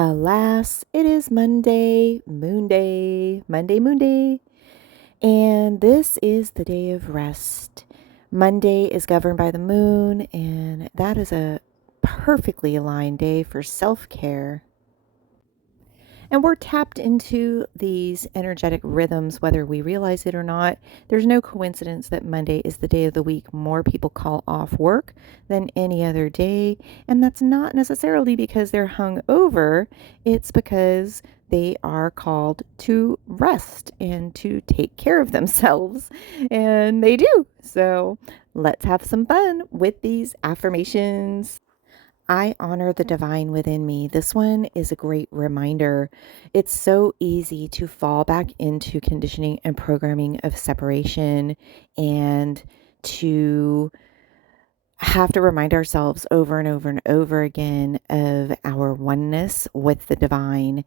Alas, it is Monday, Moon Day, and this is the day of rest. Monday is governed by the moon, and that is a perfectly aligned day for self-care. And we're tapped into these energetic rhythms, whether we realize it or not. There's no coincidence that Monday is the day of the week more people call off work than any other day. And that's not necessarily because they're hung over, it's because they are called to rest and to take care of themselves. And they do. So let's have some fun with these affirmations. I honor the divine within me. This one is a great reminder. It's so easy to fall back into conditioning and programming of separation and to have to remind ourselves over and over and over again of our oneness with the divine.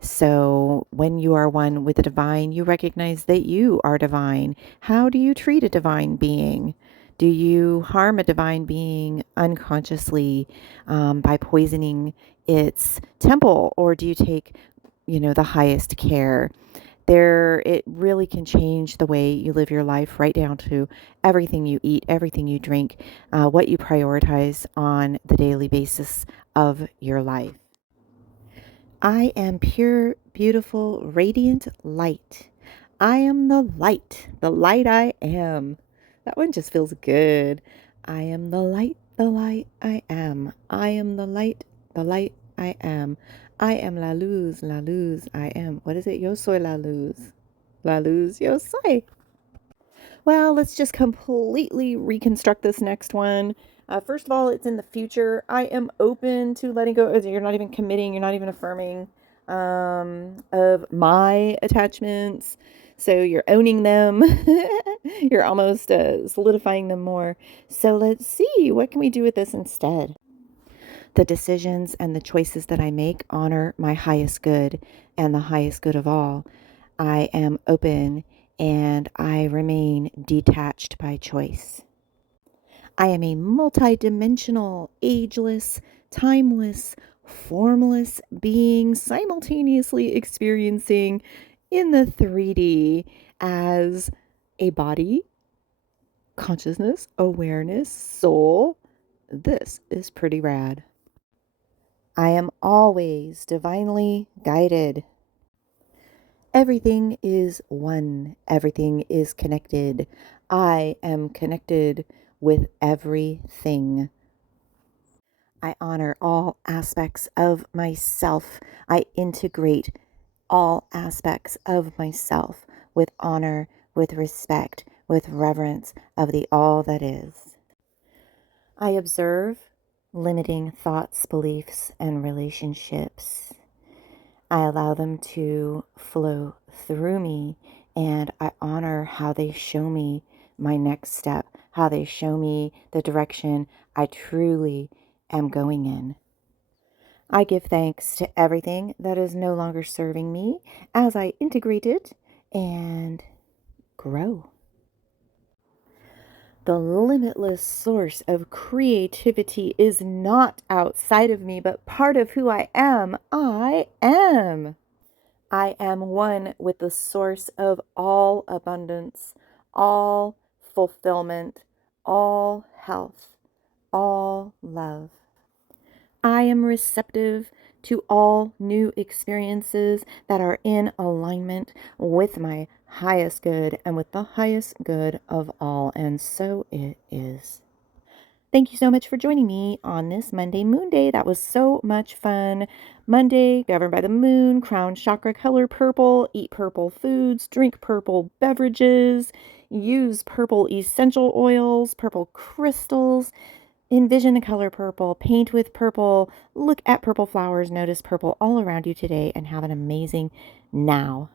So, when you are one with the divine, you recognize that you are divine. How do you treat a divine being? Do you harm a divine being unconsciously by poisoning its temple, or do you take, the highest care? It really can change the way you live your life, right down to everything you eat, everything you drink, what you prioritize on the daily basis of your life. I am pure, beautiful, radiant light. I am the light I am. That one just feels good. I am the light I am. I am the light I am. I am la luz I am. What is it? Yo soy la luz, yo soy. Well, let's just completely reconstruct this next one. First of all, it's in the future. I am open to letting go. You're not even committing, you're not even affirming of my attachments. So you're owning them. You're almost solidifying them more. So let's see, what can we do with this instead? The decisions and the choices that I make honor my highest good and the highest good of all. I am open and I remain detached by choice. I am a multidimensional, ageless, timeless, formless being simultaneously experiencing in the 3D as a body, consciousness, awareness, soul. This is pretty rad. I am always divinely guided. Everything is one. Everything is connected. I am connected with everything. I honor all aspects of myself. I integrate all aspects of myself with honor, with respect, with reverence of the all that is. I observe limiting thoughts, beliefs, and relationships. I allow them to flow through me, and I honor how they show me my next step, how they show me the direction I truly am going in. I give thanks to everything that is no longer serving me as I integrate it and grow. The limitless source of creativity is not outside of me, but part of who I am. I am. I am one with the source of all abundance, all fulfillment, all health, all love. I am receptive to all new experiences that are in alignment with my highest good and with the highest good of all. And so it is. Thank you so much for joining me on this Monday Moon Day. That was so much fun. Monday, governed by the moon, crown chakra color purple, eat purple foods, drink purple beverages, use purple essential oils, purple crystals, envision the color purple, paint with purple, look at purple flowers, notice purple all around you today, and have an amazing now.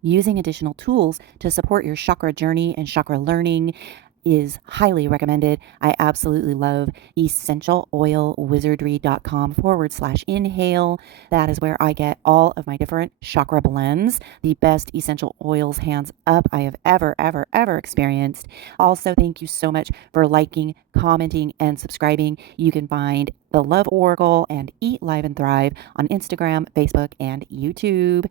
Using additional tools to support your chakra journey and chakra learning, is highly recommended. I absolutely love essentialoilwizardry.com/inhale. That is where I get all of my different chakra blends, the best essential oils, hands up, I have ever experienced. Also, thank you so much for liking, commenting, and subscribing. You can find the Love Oracle and Eat Live and Thrive on Instagram, Facebook, and YouTube.